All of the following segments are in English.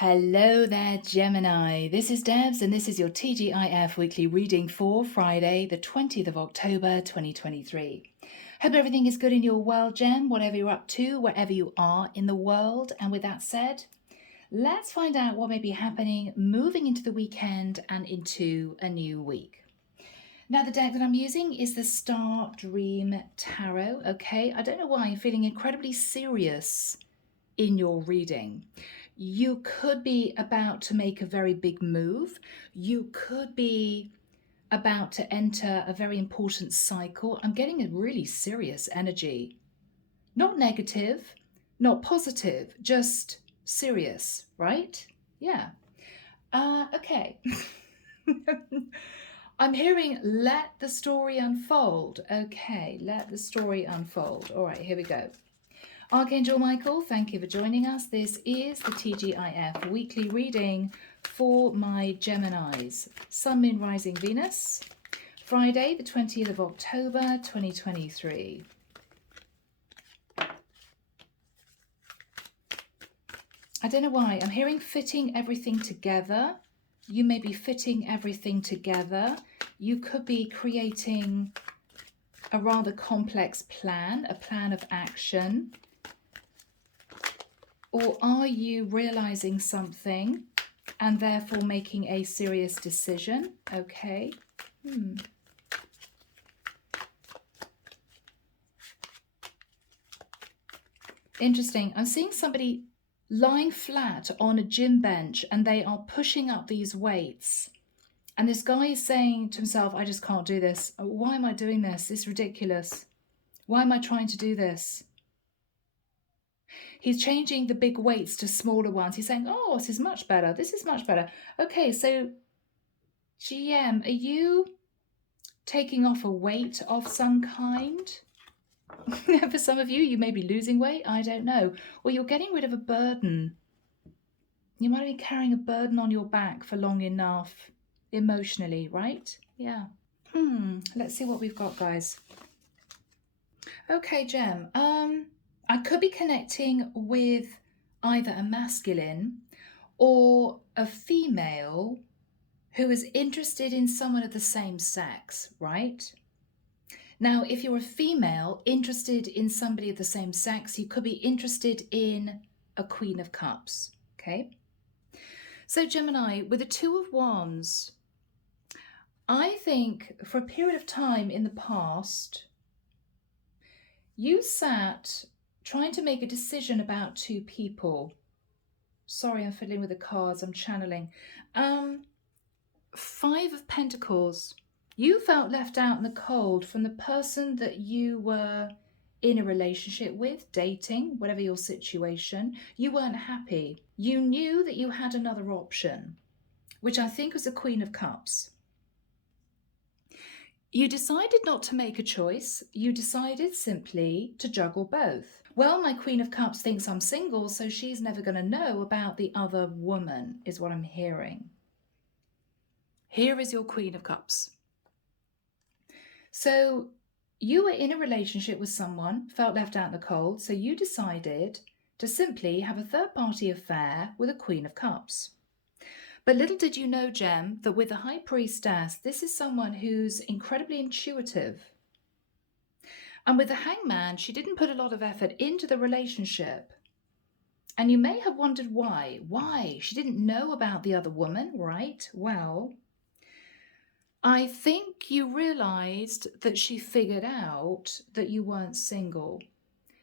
Hello there, Gemini. This is Debs, and this is your TGIF weekly reading for Friday, the 20th of October, 2023. Hope everything is good in your world, Gem, whatever you're up to, wherever you are in the world. And with that said, let's find out what may be happening moving into the weekend and into a new week. Now, the deck that I'm using is the Star Dream Tarot, okay? I don't know why I'm feeling incredibly serious in your reading. You could be about to make a very big move. You could be about to enter a very important cycle. I'm getting a really serious energy. Not negative, not positive, just serious, right? Yeah. Okay. I'm hearing let the story unfold. Okay, let the story unfold. All right, here we go. Archangel Michael, thank you for joining us. This is the TGIF weekly reading for my Geminis. Sun, Moon, Rising, Venus. Friday, the 20th of October, 2023. I don't know why. I'm hearing fitting everything together. You may be fitting everything together. You could be creating a rather complex plan, a plan of action. Or are you realizing something and therefore making a serious decision? Okay. Interesting. I'm seeing somebody lying flat on a gym bench and they are pushing up these weights. And this guy is saying to himself, I just can't do this. Why am I doing this? It's ridiculous. Why am I trying to do this? He's changing the big weights to smaller ones. He's saying, oh, this is much better. This is much better. Okay, so GM, are you taking off a weight of some kind? For some of you, you may be losing weight. I don't know. Or you're getting rid of a burden. You might be carrying a burden on your back for long enough emotionally, right? Yeah. Let's see what we've got, guys. Okay, Gem. I could be connecting with either a masculine or a female who is interested in someone of the same sex, right? Now, if you're a female interested in somebody of the same sex, you could be interested in a Queen of Cups, okay? So Gemini, with the Two of Wands, I think for a period of time in the past, you sat trying to make a decision about two people. Sorry, I'm fiddling with the cards, I'm channeling. Five of Pentacles. You felt left out in the cold from the person that you were in a relationship with, dating, whatever your situation. You weren't happy. You knew that you had another option, which I think was the Queen of Cups. You decided not to make a choice. You decided simply to juggle both. Well, my Queen of Cups thinks I'm single, so she's never going to know about the other woman, is what I'm hearing. Here is your Queen of Cups. So you were in a relationship with someone, felt left out in the cold, so you decided to simply have a third-party affair with a Queen of Cups. But little did you know, Gem, that with the High Priestess, this is someone who's incredibly intuitive. And with the Hangman, she didn't put a lot of effort into the relationship. And you may have wondered why. Why? She didn't know about the other woman, right? Well, I think you realized that she figured out that you weren't single.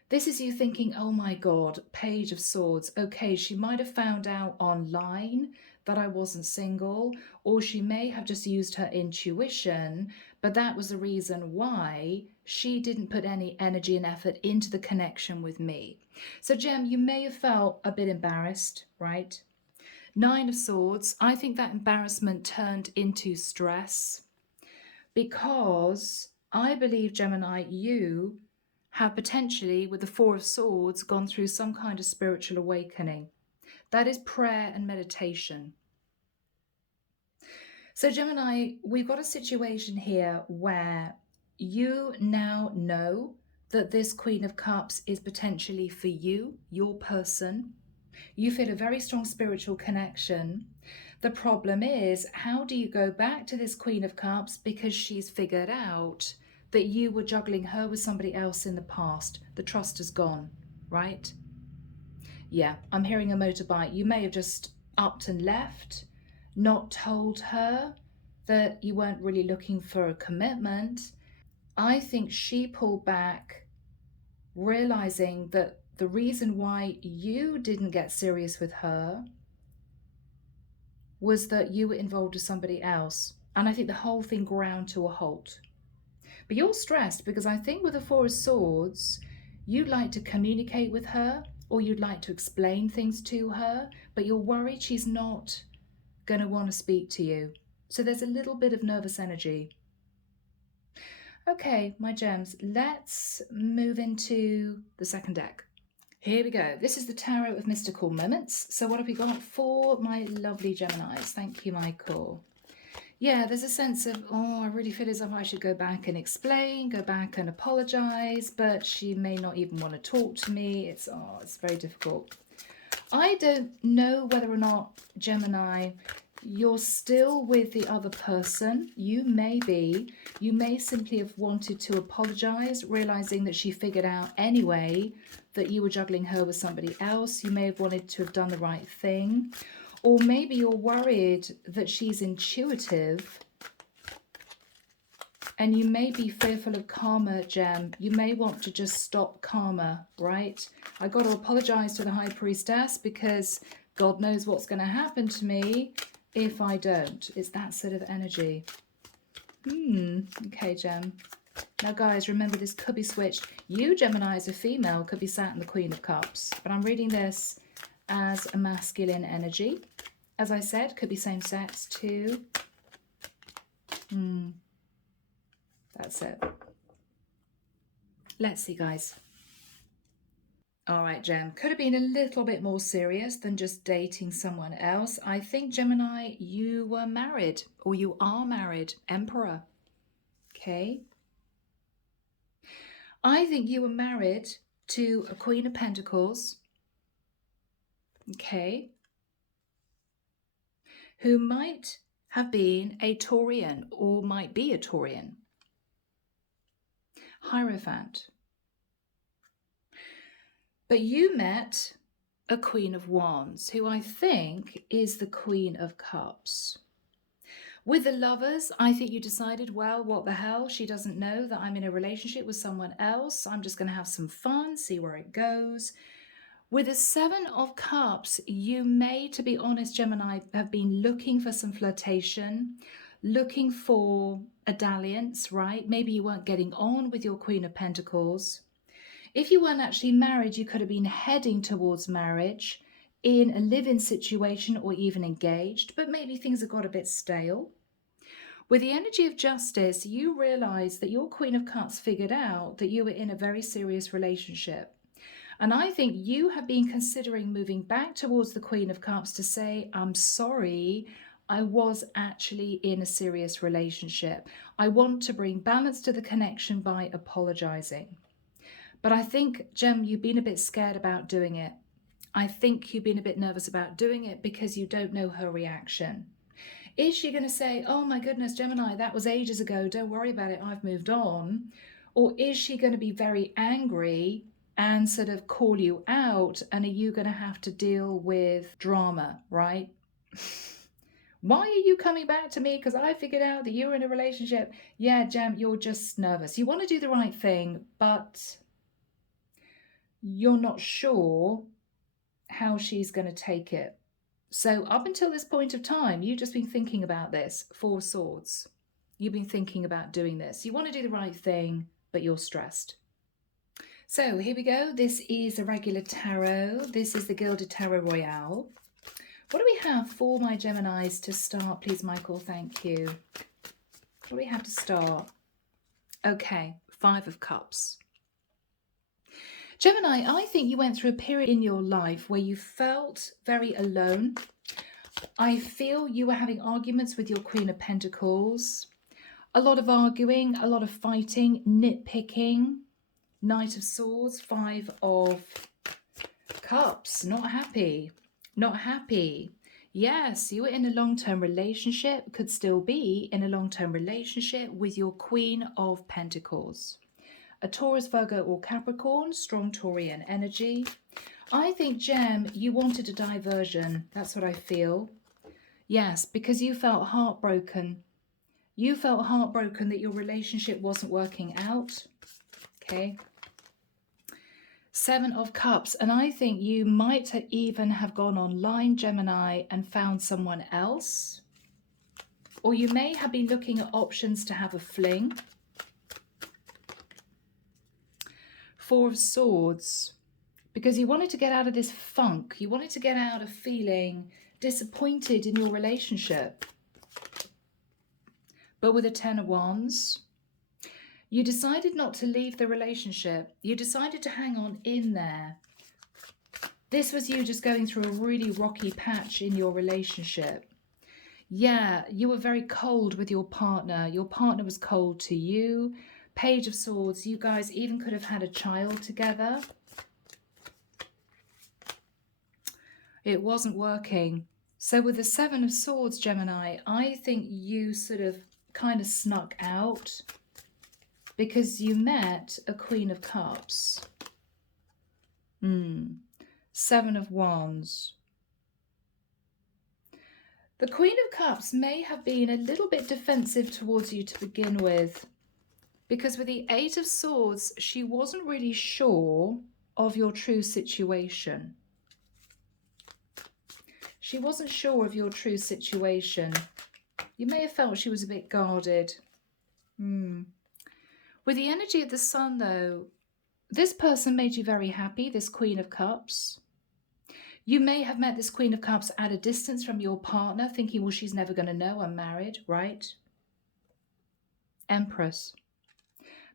This is you thinking, oh my God, Page of Swords. Okay, she might have found out online that I wasn't single, or she may have just used her intuition, but that was the reason why she didn't put any energy and effort into the connection with me. So Gem, you may have felt a bit embarrassed, right? Nine of Swords, I think that embarrassment turned into stress because I believe, Gemini, you have potentially, with the Four of Swords, gone through some kind of spiritual awakening. That is prayer and meditation. So Gemini, we've got a situation here where you now know that this Queen of Cups is potentially for you, your person. You feel a very strong spiritual connection. The problem is, how do you go back to this Queen of Cups? Because she's figured out that you were juggling her with somebody else in the past. The trust is gone, right? Yeah, I'm hearing a motorbike. You may have just upped and left, not told her that you weren't really looking for a commitment. I think she pulled back, realizing that the reason why you didn't get serious with her was that you were involved with somebody else. And I think the whole thing ground to a halt. But you're stressed because I think with the Four of Swords, you'd like to communicate with her or you'd like to explain things to her, but you're worried she's not going to want to speak to you. So there's a little bit of nervous energy. Okay, my gems, let's move into the second deck. Here we go. This is the Tarot of Mystical Moments. So what have we got for my lovely Geminis? Thank you, Michael. Yeah, there's a sense of, oh, I really feel as if I should go back and explain, go back and apologize, but she may not even want to talk to me. It's very difficult. I don't know whether or not, Gemini, you're still with the other person. You may simply have wanted to apologize, realizing that she figured out anyway that you were juggling her with somebody else. You may have wanted to have done the right thing. Or maybe you're worried that she's intuitive and you may be fearful of karma, Gem. You may want to just stop karma, right? I got to apologize to the High Priestess because God knows what's going to happen to me if I don't. It's that sort of energy. Okay, Gem. Now, guys, remember this could be switched. You, Gemini, as a female, could be sat in the Queen of Cups. But I'm reading this as a masculine energy. As I said, could be same sex too. That's it. Let's see, guys. All right, Gem. Could have been a little bit more serious than just dating someone else. I think, Gemini, you were married or you are married. Emperor. Okay. I think you were married to a Queen of Pentacles. Okay. Who might have been a Taurian or might be a Taurian. Hierophant. But you met a Queen of Wands, who I think is the Queen of Cups. With the Lovers, I think you decided, well, what the hell? She doesn't know that I'm in a relationship with someone else. I'm just going to have some fun, see where it goes. With the Seven of Cups, you may, to be honest, Gemini, have been looking for some flirtation, looking for a dalliance, right? Maybe you weren't getting on with your Queen of Pentacles. If you weren't actually married, you could have been heading towards marriage in a live-in situation or even engaged, but maybe things have got a bit stale. With the energy of Justice, you realize that your Queen of Cups figured out that you were in a very serious relationship. And I think you have been considering moving back towards the Queen of Cups to say, I'm sorry, I was actually in a serious relationship. I want to bring balance to the connection by apologizing. But I think, Gem, you've been a bit scared about doing it. I think you've been a bit nervous about doing it because you don't know her reaction. Is she going to say, oh my goodness, Gemini, that was ages ago, don't worry about it, I've moved on? Or is she going to be very angry and sort of call you out, and are you going to have to deal with drama, right? Why are you coming back to me? Because I figured out that you're in a relationship. Yeah, Gem, you're just nervous. You want to do the right thing, but you're not sure how she's going to take it. So up until this point of time, you've just been thinking about this. Four of Swords. You've been thinking about doing this. You want to do the right thing, but you're stressed. So here we go. This is the regular tarot. This is the Gilded Tarot Royale. What do we have for my Geminis to start, please, Michael? Thank you. What do we have to start? Okay, Five of Cups. Gemini, I think you went through a period in your life where you felt very alone. I feel you were having arguments with your Queen of Pentacles. A lot of arguing, a lot of fighting, nitpicking. Knight of Swords, Five of Cups, not happy. Not happy. Yes, you were in a long-term relationship, could still be in a long-term relationship with your Queen of Pentacles. A Taurus, Virgo, or Capricorn, strong Taurian energy. I think, Gem, you wanted a diversion. That's what I feel. Yes, because you felt heartbroken. You felt heartbroken that your relationship wasn't working out. Okay. 7 of Cups. And I think you might even have gone online, Gemini, and found someone else. Or you may have been looking at options to have a fling. 4 of Swords. Because you wanted to get out of this funk. You wanted to get out of feeling disappointed in your relationship. But with a 10 of Wands, you decided not to leave the relationship. You decided to hang on in there. This was you just going through a really rocky patch in your relationship. Yeah, you were very cold with your partner. Your partner was cold to you. Page of Swords, you guys even could have had a child together. It wasn't working. So with the 7 of Swords, Gemini, I think you sort of kind of snuck out because you met a Queen of Cups. 7 of Wands. The Queen of Cups may have been a little bit defensive towards you to begin with, because with the 8 of Swords, she wasn't really sure of your true situation. She wasn't sure of your true situation. You may have felt she was a bit guarded. With the energy of the Sun, though, this person made you very happy, this Queen of Cups. You may have met this Queen of Cups at a distance from your partner, thinking, well, she's never going to know I'm married, right? Empress.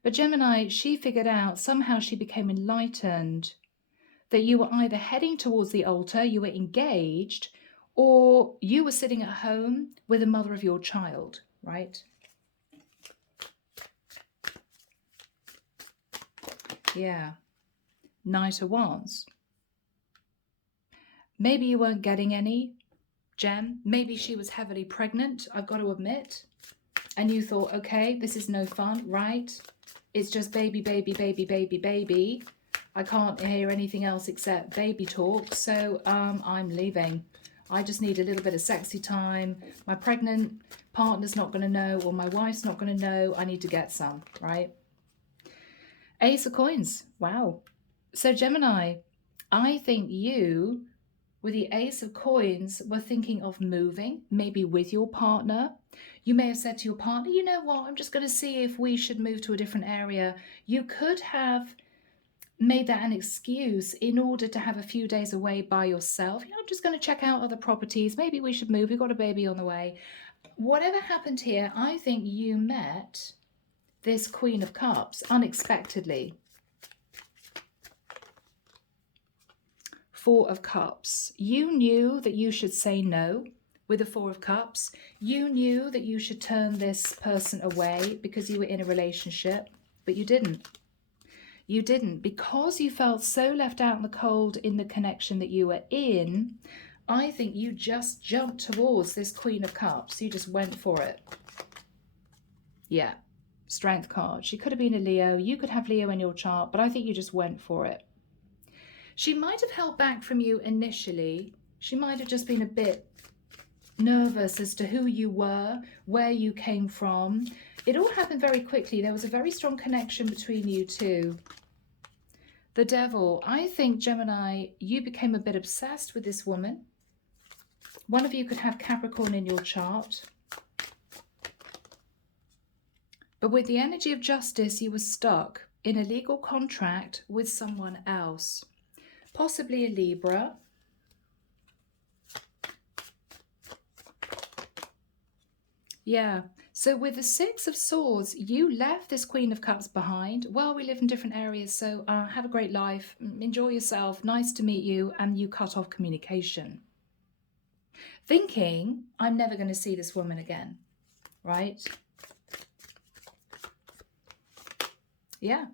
But Gemini, she figured out, somehow she became enlightened, that you were either heading towards the altar, you were engaged, or you were sitting at home with the mother of your child, right? Yeah. Knight of Wands. Maybe you weren't getting any, Gem. Maybe she was heavily pregnant, I've got to admit. And you thought, okay, this is no fun, right? It's just baby, baby, baby, baby, baby. I can't hear anything else except baby talk, so I'm leaving. I just need a little bit of sexy time. My pregnant partner's not going to know, or my wife's not going to know. I need to get some, right? Ace of Coins. Wow. So Gemini, I think you, with the Ace of Coins, were thinking of moving, maybe with your partner. You may have said to your partner, you know what, I'm just going to see if we should move to a different area. You could have made that an excuse in order to have a few days away by yourself. You know, I'm just going to check out other properties. Maybe we should move. We've got a baby on the way. Whatever happened here, I think you met this Queen of Cups unexpectedly. 4 of Cups. You knew that you should say no with the 4 of Cups. You knew that you should turn this person away because you were in a relationship, but you didn't. You didn't, because you felt so left out in the cold in the connection that you were in. I think you just jumped towards this Queen of Cups. You just went for it. Yeah, Strength card. She could have been a Leo. You could have Leo in your chart, but I think you just went for it. She might have held back from you initially. She might have just been a bit nervous as to who you were, where you came from. It all happened very quickly. There was a very strong connection between you two. The Devil. I think, Gemini, you became a bit obsessed with this woman. One of you could have Capricorn in your chart. But with the energy of Justice, you were stuck in a legal contract with someone else. Possibly a Libra. Yeah. So with the 6 of Swords, you left this Queen of Cups behind. Well, we live in different areas, so have a great life. Enjoy yourself. Nice to meet you. And you cut off communication. Thinking, I'm never going to see this woman again. Right? Yeah.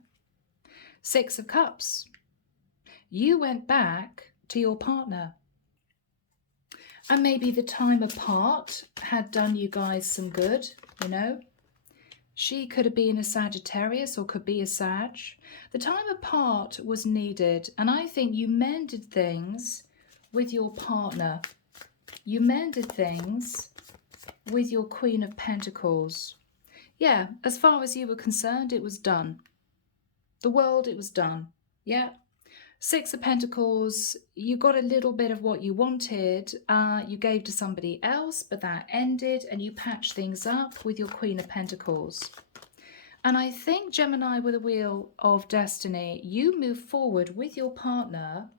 6 of Cups. you went back to your partner. And maybe the time apart had done you guys some good, you know. She could have been a Sagittarius or could be a Sag. The time apart was needed, and I think you mended things with your partner. You mended things with your Queen of Pentacles. Yeah, as far as you were concerned, it was done. The world, it was done. Yeah. Six of Pentacles, you got a little bit of what you wanted. You gave to somebody else, but that ended, and you patched things up with your Queen of Pentacles. And I think, Gemini, with a Wheel of Destiny, you move forward with your partner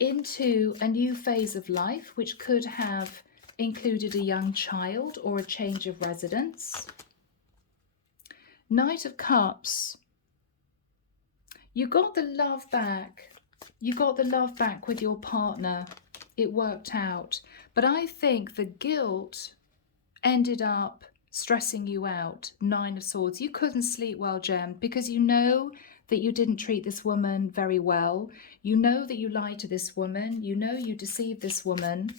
into a new phase of life, which could have included a young child or a change of residence. Knight of Cups, you got the love back. You got the love back with your partner. It worked out. But I think the guilt ended up stressing you out. Nine of Swords. You couldn't sleep well, Gem, because you know that you didn't treat this woman very well. You know that you lied to this woman. You know you deceived this woman.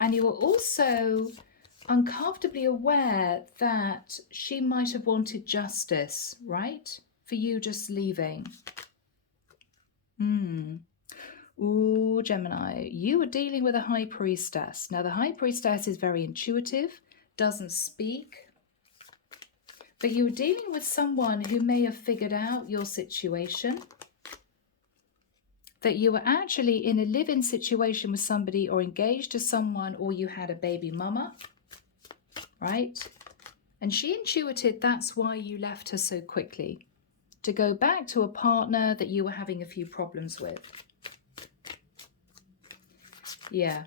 And you were also uncomfortably aware that she might have wanted justice, right? For you just leaving. Ooh, Gemini, you were dealing with a High Priestess. Now, the High Priestess is very intuitive, doesn't speak, but you were dealing with someone who may have figured out your situation, that you were actually in a live-in situation with somebody or engaged to someone, or you had a baby mama, right? And she intuited that's why you left her so quickly, to go back to a partner that you were having a few problems with. Yeah.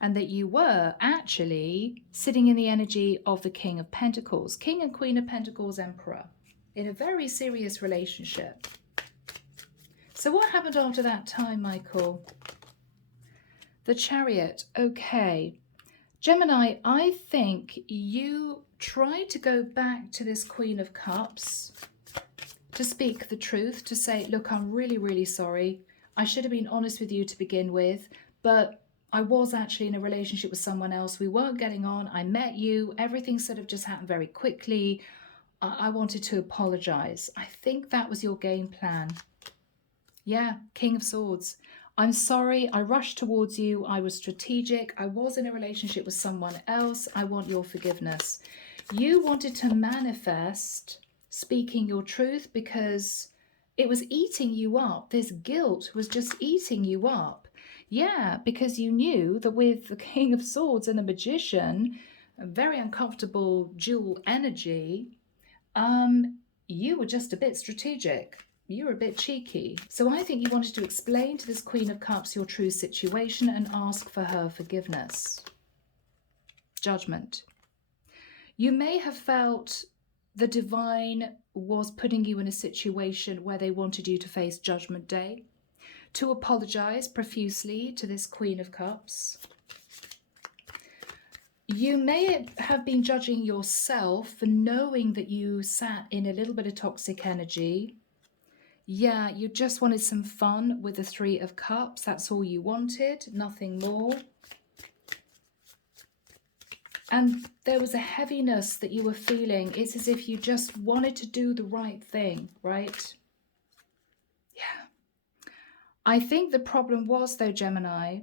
And that you were actually sitting in the energy of the King of Pentacles, King and Queen of Pentacles, Emperor, in a very serious relationship. So what happened after that time, Michael? The Chariot. Okay. Gemini, I think you tried to go back to this Queen of Cups to speak the truth, to say, look, I'm really, really sorry. I should have been honest with you to begin with, but I was actually in a relationship with someone else. We weren't getting on. I met you. Everything sort of just happened very quickly. I wanted to apologize. I think that was your game plan. Yeah, King of Swords. I'm sorry, I rushed towards you. I was strategic. I was in a relationship with someone else. I want your forgiveness. You wanted to manifest speaking your truth because it was eating you up. This guilt was just eating you up. Yeah, because you knew that with the King of Swords and the Magician, a very uncomfortable dual energy, you were just a bit strategic. You were a bit cheeky. So I think you wanted to explain to this Queen of Cups your true situation and ask for her forgiveness. Judgment. You may have felt the divine was putting you in a situation where they wanted you to face Judgment Day, to apologize profusely to this Queen of Cups. You may have been judging yourself for knowing that you sat in a little bit of toxic energy. Yeah, you just wanted some fun with the Three of Cups. That's all you wanted, nothing more. And there was a heaviness that you were feeling. It's as if you just wanted to do the right thing, right? Yeah. I think the problem was, though, Gemini,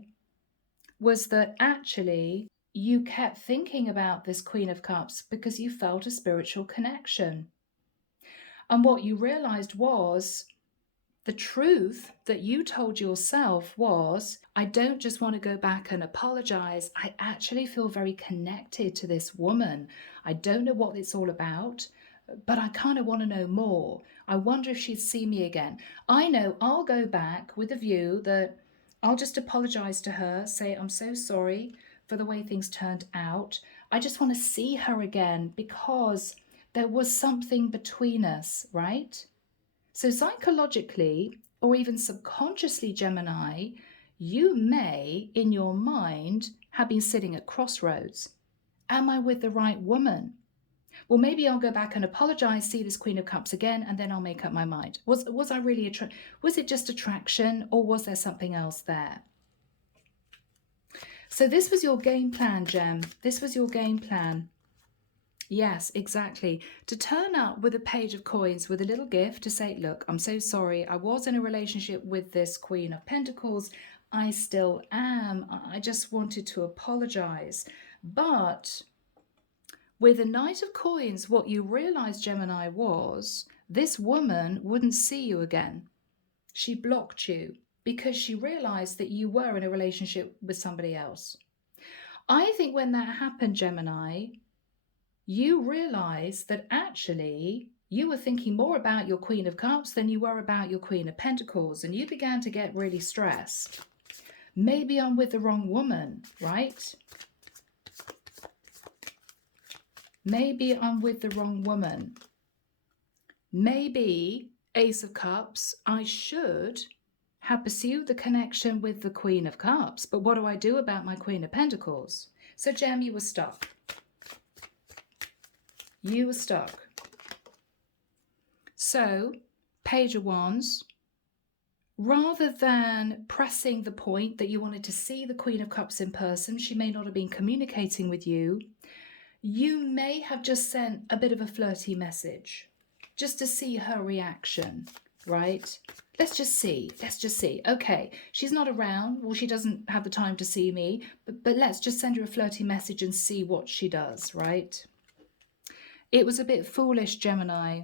was that actually you kept thinking about this Queen of Cups because you felt a spiritual connection. And what you realized was the truth that you told yourself was, I don't just want to go back and apologize. I actually feel very connected to this woman. I don't know what it's all about, but I kind of want to know more. I wonder if she'd see me again. I know I'll go back with a view that I'll just apologize to her, say I'm so sorry for the way things turned out. I just want to see her again because there was something between us, right? So psychologically, or even subconsciously, Gemini, you may, in your mind, have been sitting at crossroads. Am I with the right woman? Well, maybe I'll go back and apologize, see this Queen of Cups again, and then I'll make up my mind. Was I really was it just attraction, or was there something else there? So this was your game plan, Gem. This was your game plan. Yes, exactly. To turn up with a page of coins with a little gift to say, look, I'm so sorry. I was in a relationship with this Queen of Pentacles. I still am. I just wanted to apologize. But with a Knight of Coins, what you realized, Gemini, was this woman wouldn't see you again. She blocked you because she realized that you were in a relationship with somebody else. I think when that happened, Gemini, you realized that actually you were thinking more about your Queen of Cups than you were about your Queen of Pentacles, and you began to get really stressed. Maybe I'm with the wrong woman, right? Maybe I'm with the wrong woman. Maybe, Ace of Cups, I should have pursued the connection with the Queen of Cups, but what do I do about my Queen of Pentacles? So, Gem, you were stuck. You were stuck. So, Page of Wands, rather than pressing the point that you wanted to see the Queen of Cups in person, she may not have been communicating with you. You may have just sent a bit of a flirty message just to see her reaction, right? Let's just see. Let's just see. Okay, she's not around. Well, she doesn't have the time to see me, but let's just send her a flirty message and see what she does, right? It was a bit foolish, Gemini.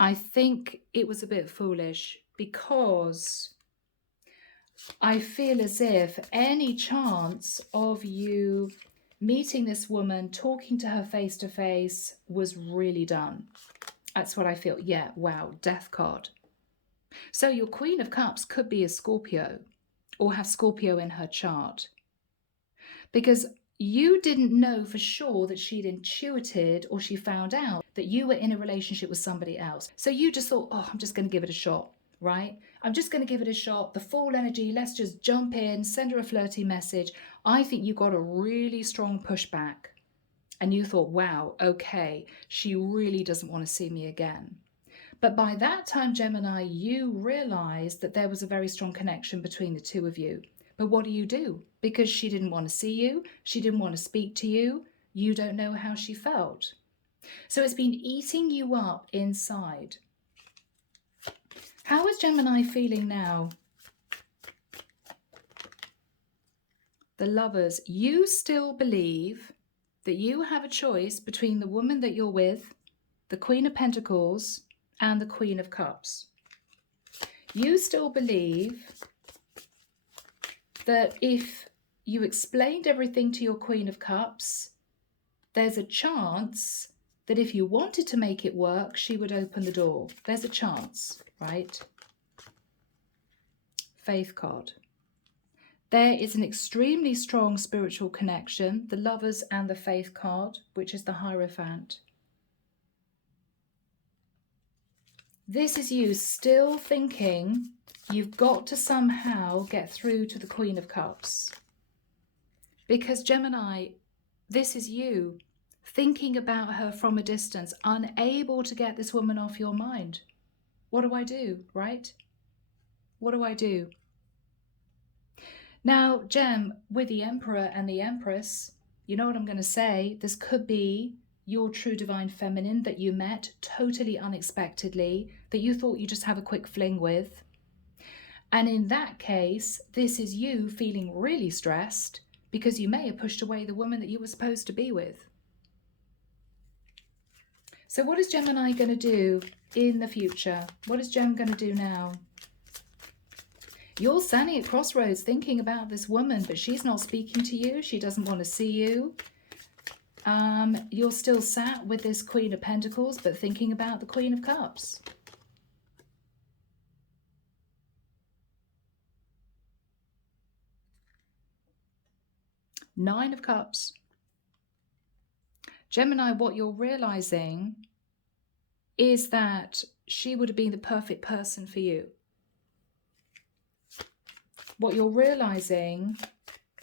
I think it was a bit foolish because I feel as if any chance of you meeting this woman, talking to her face to face, was really done. That's what I feel. Yeah, wow, Death card. So your Queen of Cups could be a Scorpio or have Scorpio in her chart, because you didn't know for sure that she'd intuited or she found out that you were in a relationship with somebody else. So you just thought, oh, I'm just going to give it a shot, right? I'm just going to give it a shot. The Fool energy, let's just jump in, send her a flirty message. I think you got a really strong pushback and you thought, wow, okay, she really doesn't want to see me again. But by that time, Gemini, you realized that there was a very strong connection between the two of you. But what do? Because she didn't want to see you, she didn't want to speak to you, you don't know how she felt. So it's been eating you up inside. How is Gemini feeling now? The Lovers, you still believe that you have a choice between the woman that you're with, the Queen of Pentacles, and the Queen of Cups. You still believe that if you explained everything to your Queen of Cups, there's a chance that if you wanted to make it work, she would open the door. There's a chance, right? Faith card. There is an extremely strong spiritual connection, the Lovers and the Faith card, which is the Hierophant. This is you still thinking you've got to somehow get through to the Queen of Cups. Because Gemini, this is you thinking about her from a distance, unable to get this woman off your mind. What do I do, right? What do I do? Now, Gem, with the Emperor and the Empress, you know what I'm going to say? This could be your true divine feminine that you met totally unexpectedly, that you thought you just have a quick fling with. And in that case, this is you feeling really stressed because you may have pushed away the woman that you were supposed to be with. So what is Gemini going to do in the future? What is Gem going to do now? You're standing at crossroads thinking about this woman, but she's not speaking to you. She doesn't want to see you. You're still sat with this Queen of Pentacles, but thinking about the Queen of Cups. Nine of Cups. Gemini, what you're realizing is that she would have been the perfect person for you. What you're realizing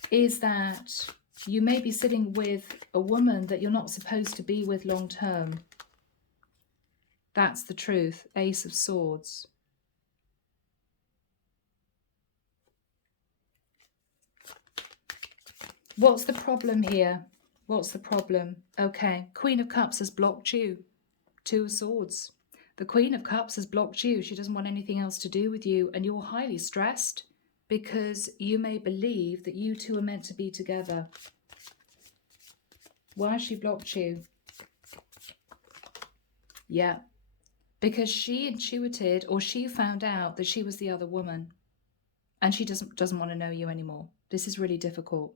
is that You may be sitting with a woman that you're not supposed to be with long term. That's the truth. Ace of Swords. What's the problem here? What's the problem? Okay, Queen of Cups has blocked you. Two of Swords. The Queen of Cups has blocked you. She doesn't want anything else to do with you, and you're highly stressed because you may believe that you two are meant to be together. Why has she blocked you? Yeah, because she intuited, or she found out that she was the other woman, and she doesn't want to know you anymore. This is really difficult.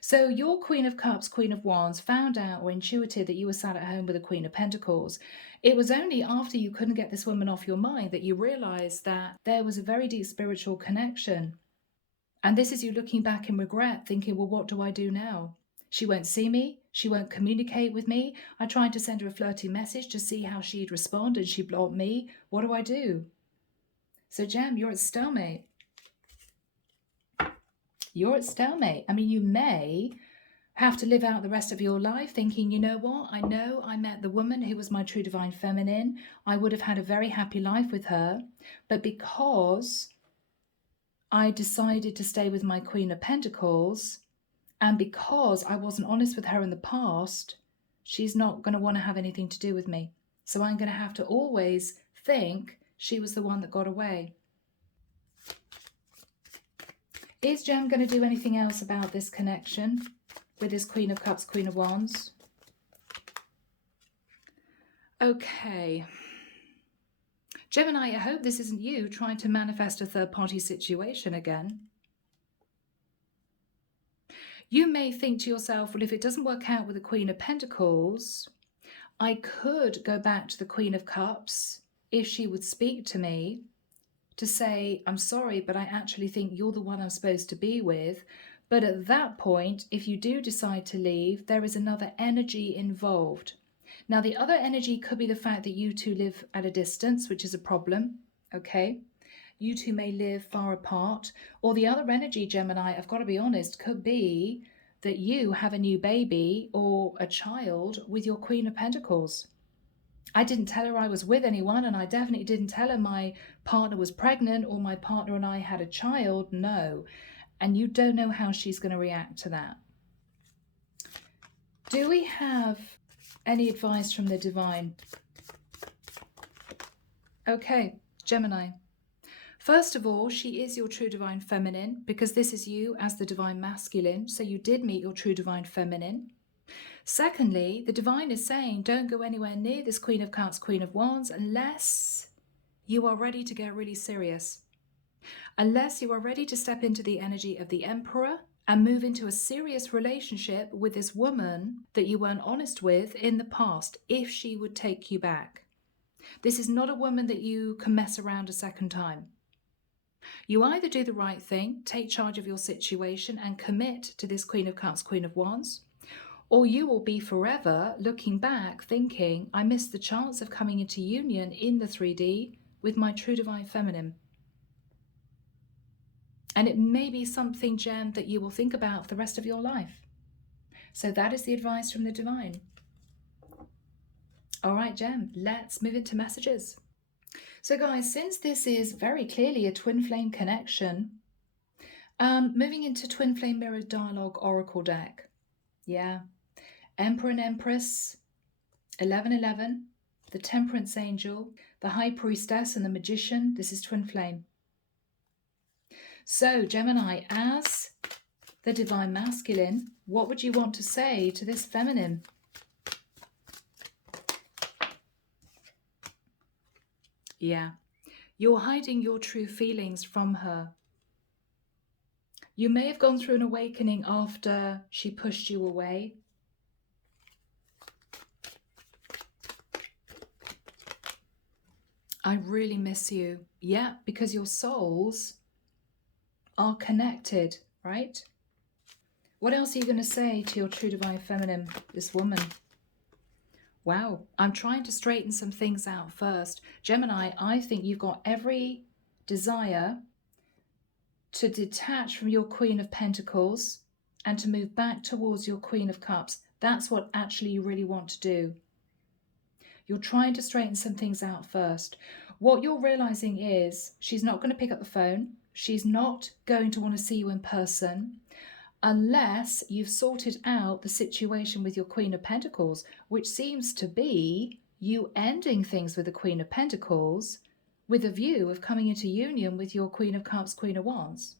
So your Queen of Cups, Queen of Wands found out or intuited that you were sat at home with a Queen of Pentacles. It was only after you couldn't get this woman off your mind that you realized that there was a very deep spiritual connection. And this is you looking back in regret, thinking, well, what do I do now? She won't see me. She won't communicate with me. I tried to send her a flirty message to see how she'd respond, and she blocked me. What do I do? So, Gem, you're at stalemate. You're at stalemate. I mean, you may have to live out the rest of your life thinking, you know what? I know I met the woman who was my true divine feminine. I would have had a very happy life with her. But because I decided to stay with my Queen of Pentacles, and because I wasn't honest with her in the past, she's not going to want to have anything to do with me. So I'm going to have to always think she was the one that got away. Is Gem going to do anything else about this connection with this Queen of Cups, Queen of Wands? Okay. Gemini, I hope this isn't you trying to manifest a third-party situation again. You may think to yourself, well, if it doesn't work out with the Queen of Pentacles, I could go back to the Queen of Cups if she would speak to me to say, I'm sorry, but I actually think you're the one I'm supposed to be with. But at that point, if you do decide to leave, there is another energy involved. Now, the other energy could be the fact that you two live at a distance, which is a problem, okay? You two may live far apart. Or the other energy, Gemini, I've got to be honest, could be that you have a new baby or a child with your Queen of Pentacles. I didn't tell her I was with anyone, and I definitely didn't tell her my partner was pregnant or my partner and I had a child. No. And you don't know how she's going to react to that. Do we have any advice from the divine? Okay, Gemini. First of all, she is your true divine feminine, because this is you as the divine masculine. So you did meet your true divine feminine. Secondly, the divine is saying, don't go anywhere near this Queen of Cups, Queen of Wands, unless you are ready to get really serious. Unless you are ready to step into the energy of the Emperor and move into a serious relationship with this woman that you weren't honest with in the past, if she would take you back. This is not a woman that you can mess around a second time. You either do the right thing, take charge of your situation and commit to this Queen of Cups, Queen of Wands, or you will be forever looking back thinking, I missed the chance of coming into union in the 3D with my true divine feminine. And it may be something, Gem, that you will think about for the rest of your life. So that is the advice from the divine. All right, Gem, let's move into messages. So guys, since this is very clearly a twin flame connection, moving into twin flame mirror dialogue oracle deck. Yeah. Emperor and Empress, 1111, the Temperance Angel, the High Priestess and the Magician. This is twin flame. So Gemini, as the divine masculine, what would you want to say to this feminine? Yeah, you're hiding your true feelings from her. You may have gone through an awakening after she pushed you away. I really miss you. Yeah, because your souls are connected, right? What else are you going to say to your true divine feminine, this woman? Wow, I'm trying to straighten some things out first. Gemini, I think you've got every desire to detach from your Queen of Pentacles and to move back towards your Queen of Cups. That's what actually you really want to do. You're trying to straighten some things out first. What you're realizing is she's not going to pick up the phone. She's not going to want to see you in person unless you've sorted out the situation with your Queen of Pentacles, which seems to be you ending things with the Queen of Pentacles with a view of coming into union with your Queen of Cups, Queen of Wands.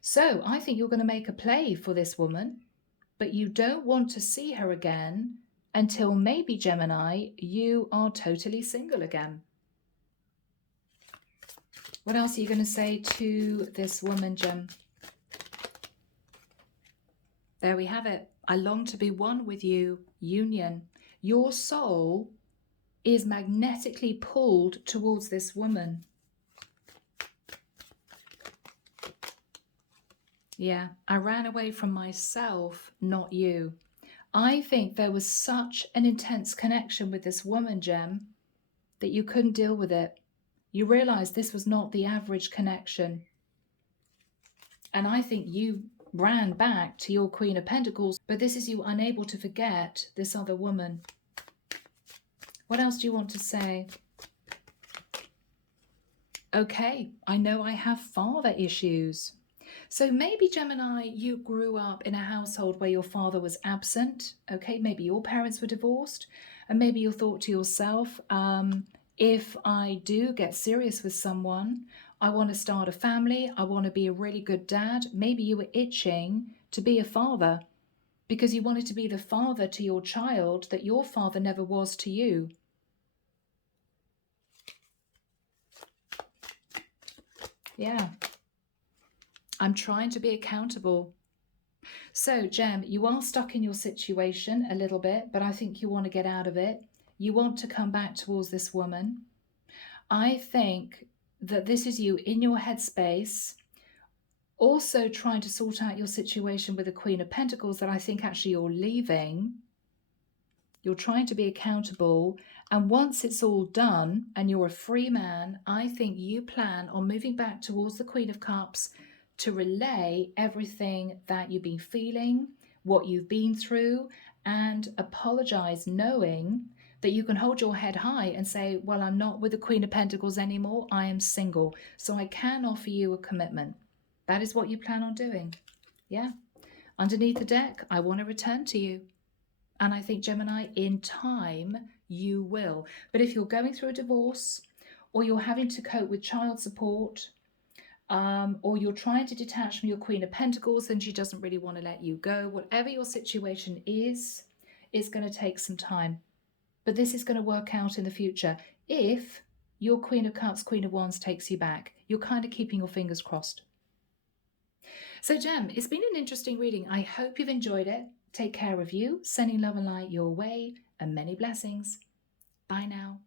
So I think you're going to make a play for this woman, but you don't want to see her again until maybe, Gemini, you are totally single again. What else are you going to say to this woman, Gem? There we have it. I long to be one with you. Union. Your soul is magnetically pulled towards this woman. Yeah, I ran away from myself, not you. I think there was such an intense connection with this woman, Gem, that you couldn't deal with it. You realized this was not the average connection. And I think you ran back to your Queen of Pentacles, but this is you unable to forget this other woman. What else do you want to say? Okay, I know I have father issues. So maybe, Gemini, you grew up in a household where your father was absent. Okay, maybe your parents were divorced. And maybe you thought to yourself, if I do get serious with someone, I want to start a family. I want to be a really good dad. Maybe you were itching to be a father because you wanted to be the father to your child that your father never was to you. Yeah. I'm trying to be accountable. So, Gem, you are stuck in your situation a little bit, but I think you want to get out of it. You want to come back towards this woman. I think that this is you in your headspace, also trying to sort out your situation with the Queen of Pentacles, that I think actually you're leaving. You're trying to be accountable. And once it's all done and you're a free man, I think you plan on moving back towards the Queen of Cups to relay everything that you've been feeling, what you've been through, and apologize knowing that you can hold your head high and say, well, I'm not with the Queen of Pentacles anymore. I am single. So I can offer you a commitment. That is what you plan on doing. Yeah. Underneath the deck, I want to return to you. And I think, Gemini, in time, you will. But if you're going through a divorce, or you're having to cope with child support, or you're trying to detach from your Queen of Pentacles and she doesn't really want to let you go, whatever your situation is, it's going to take some time. But this is going to work out in the future. If your Queen of Cups, Queen of Wands takes you back, you're kind of keeping your fingers crossed. So, Gem, it's been an interesting reading. I hope you've enjoyed it. Take care of you, sending love and light your way, and many blessings. Bye now.